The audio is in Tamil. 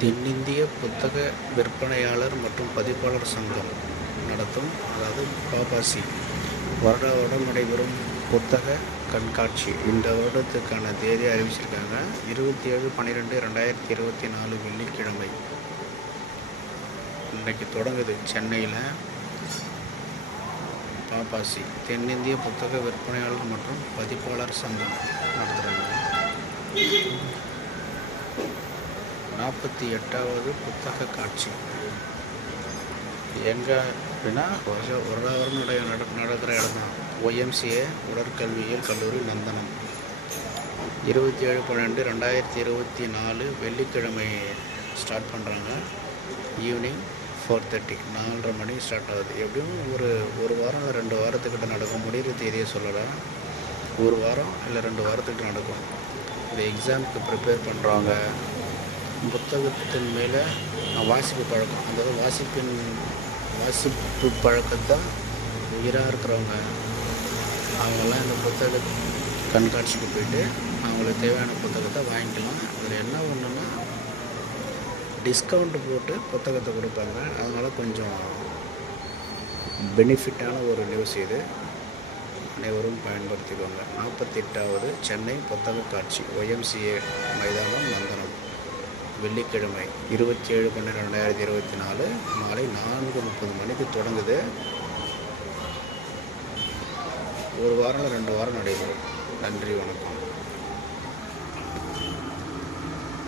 தென்னிந்திய புத்தக விற்பனையாளர் மற்றும் பதிப்பாளர் சங்கம் நடத்தும், அதாவது பாபாசி, வருடா வருடம் நடைபெறும் புத்தக கண்காட்சி இந்த வருடத்துக்கான தேதி அறிவிச்சிருக்காங்க. 27/12/2024 வெள்ளிக்கிழமை இன்றைக்கி தொடங்குது. சென்னையில் பாபாசி, தென்னிந்திய புத்தக விற்பனையாளர் மற்றும் பதிப்பாளர் சங்கம் நடத்துகிறாங்க. 48வது புத்தக காட்சி எங்கே அப்படின்னா வருடாவரம் நடக்கிற இடம் தான். OMCA உடற்கல்வியியல் கல்லூரி, நந்தனம். 27/12/2024 வெள்ளிக்கிழமை ஸ்டார்ட் பண்ணுறாங்க. ஈவினிங் 4:30, 4:30 மணி ஸ்டார்ட் ஆகுது. எப்படியும் ஒரு வாரம் 2 வாரத்துக்கிட்ட நடக்கும். முடிகிற தேதியை சொல்லலாம். 1 வாரம் இல்லை 2 வாரத்துக்கிட்ட நடக்கும். இந்த எக்ஸாமுக்கு ப்ரிப்பேர் பண்ணுறவங்க, புத்தகத்தின் மேலே வாசிப்பு பழக்கம், அதாவது வாசிப்பு பழக்கத்தை உயிராக இருக்கிறவங்க, அவங்கெல்லாம் இந்த புத்தக கண்காட்சிக்கு போயிட்டு அவங்களுக்கு தேவையான புத்தகத்தை வாங்கிக்கலாம். அதில் என்ன ஒன்றுன்னா டிஸ்கவுண்ட் போட்டு புத்தகத்தை கொடுப்பாங்க. அதனால் கொஞ்சம் பெனிஃபிட்டான ஒரு நியூஸ் இது. அனைவரும் பயன்படுத்திக்கோங்க. 48வது சென்னை புத்தக காட்சி, OMCA மைதானம், நந்தனம், வெள்ளிக்கிழமை 27/12/2024 மாலை 4:30 மணிக்கு தொடங்குது. 1 வாரம் 2 வாரம் நடைபெறும். நன்றி, வணக்கம்.